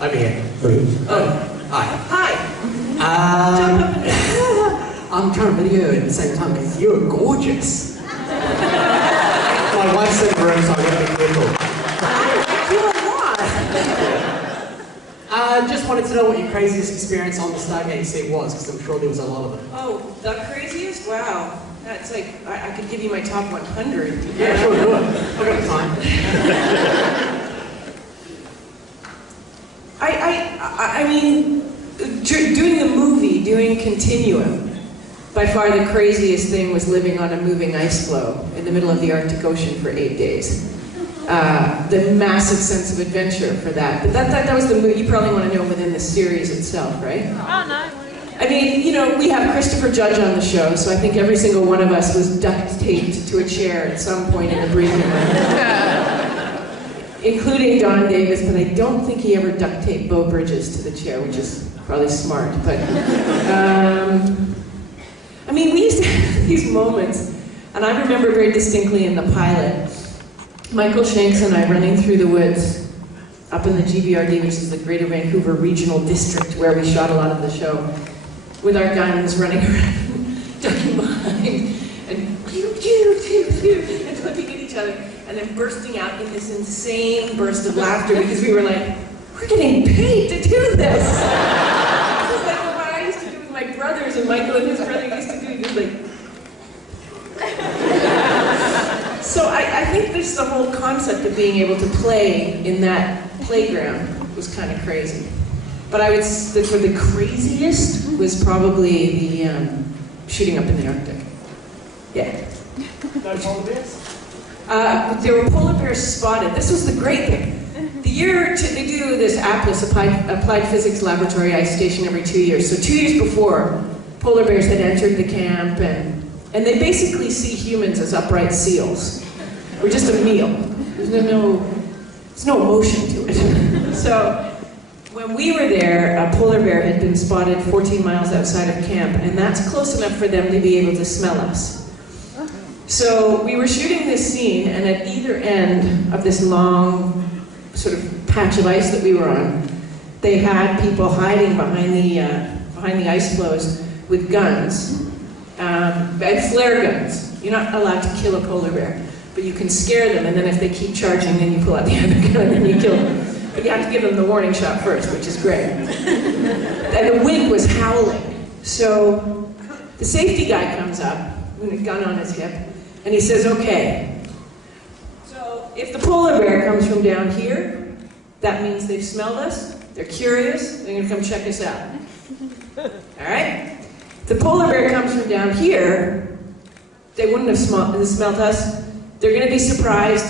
Over here. Oh, hi. Hi. I'm trying to video at the same time because you're gorgeous. My wife's in the room, so I'm going to be careful. I just wanted to know what your craziest experience on the Stargate set was, because I'm sure there was a lot of it. Oh, the craziest? Wow. That's like, I could give you my top 100. Yeah, sure, do it. I've got the time. I mean, doing the movie, doing Continuum, by far the craziest thing was living on a moving ice floe in the middle of the Arctic Ocean for 8 days. The massive sense of adventure for that. But that was the movie. You probably want to know within the series itself, right? Oh, no. I mean, you know, we have Christopher Judge on the show, so I think every single one of us was duct taped to a chair at some point in the briefing room. Including Don Davis, but I don't think he ever duct taped Beau Bridges to the chair, which is probably smart. But, I mean, we used to have these moments, and I remember very distinctly in the pilot, Michael Shanks and I running through the woods up in the GVRD, which is the Greater Vancouver Regional District where we shot a lot of the show, with our guns running around, ducking behind, and pew, pew, pew, pew, and looking at each other, and then bursting out in this insane burst of laughter because we were like, we're getting paid to do this. This is like what I used to do with my brothers, and Michael and his brother used to do. Just like. So I think there's the whole concept of being able to play in that playground was kind of crazy. But I would say for the craziest was probably the shooting up in the Arctic. Yeah. No polar bears? There were polar bears spotted. This was the great thing. The year they do this APLAS, Applied Physics Laboratory Ice Station, every 2 years. So 2 years before, polar bears had entered the camp, and they basically see humans as upright seals. We're just a meal. There's no emotion to it. So when we were there, a polar bear had been spotted 14 miles outside of camp, and that's close enough for them to be able to smell us. So we were shooting this scene, and at either end of this long sort of patch of ice that we were on, they had people hiding behind the ice floes with guns, and flare guns. You're not allowed to kill a polar bear, but you can scare them, and then if they keep charging, then you pull out the other gun and you kill them. But you have to give them the warning shot first, which is great. And the wind was howling. So the safety guy comes up with a gun on his hip, and he says, okay, so if the polar bear comes from down here, that means they've smelled us, they're curious, they're gonna come check us out. All right? If the polar bear comes from down here, they wouldn't have smelled us, they're gonna be surprised,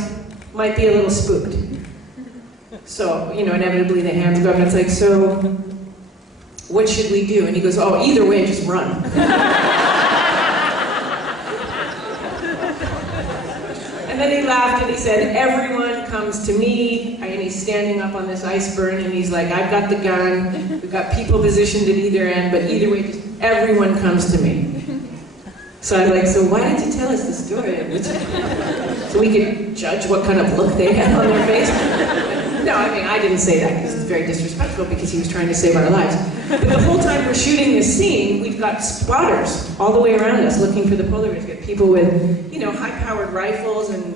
might be a little spooked. So, you know, inevitably the hands go up and it's like, so, what should we do? And he goes, oh, either way, just run. And then he laughed and he said, everyone comes to me, and he's standing up on this iceberg and he's like, I've got the gun, we've got people positioned at either end, but either way, just everyone comes to me. So I was like, so why didn't you tell us the story? So we could judge what kind of look they had on their face. No, I mean, I didn't say that because it's very disrespectful because he was trying to save our lives. But the whole time we're shooting this scene, we've got spotters all the way around us looking for the polar bears. We've got people with, you know, high-powered rifles and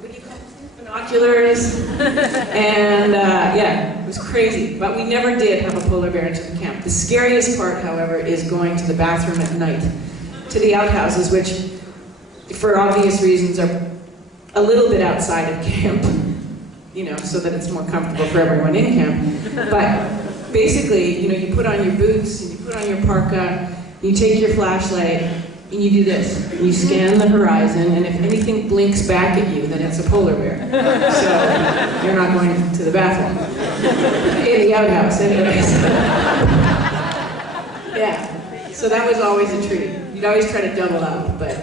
what do you call them? Binoculars. And yeah, it was crazy. But we never did have a polar bear into the camp. The scariest part, however, is going to the bathroom at night, to the outhouses, which, for obvious reasons, are a little bit outside of camp. You know, so that it's more comfortable for everyone in camp. But basically, you know, you put on your boots, and you put on your parka, you take your flashlight, and you do this. You scan the horizon, and if anything blinks back at you, then it's a polar bear. So you're not going to the bathroom. In the outhouse, anyways. Yeah, so that was always a treat. You'd always try to double up, but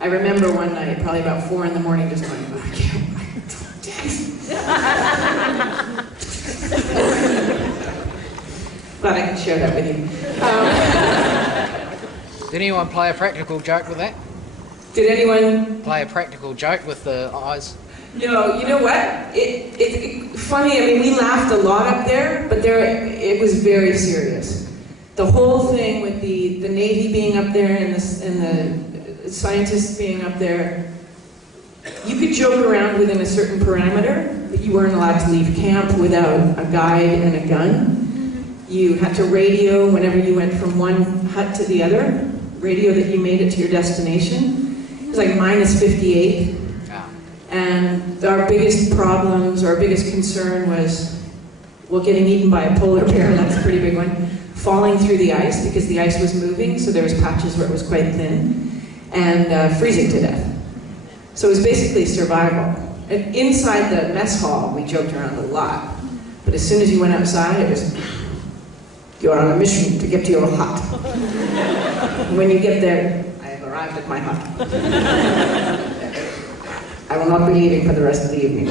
I remember one night, probably about 4 in the morning, just going, oh, I can't. Glad I could share that with you. Did anyone play a practical joke with that? Did anyone play a practical joke with the eyes? No, you know what? Funny, I mean, we laughed a lot up there, but it was very serious. The whole thing with the Navy being up there and the scientists being up there, you could joke around within a certain parameter, but you weren't allowed to leave camp without a guide and a gun. You had to radio whenever you went from one hut to the other, radio that you made it to your destination. It was like minus 58. And our biggest problems, our biggest concern was, well, getting eaten by a polar bear, that's a pretty big one, falling through the ice because the ice was moving, so there was patches where it was quite thin, and freezing to death. So it was basically survival. And inside the mess hall, we joked around a lot, but as soon as you went outside, it was, you're on a mission to get to your hut. When you get there, I have arrived at my hut. I will not be leaving for the rest of the evening.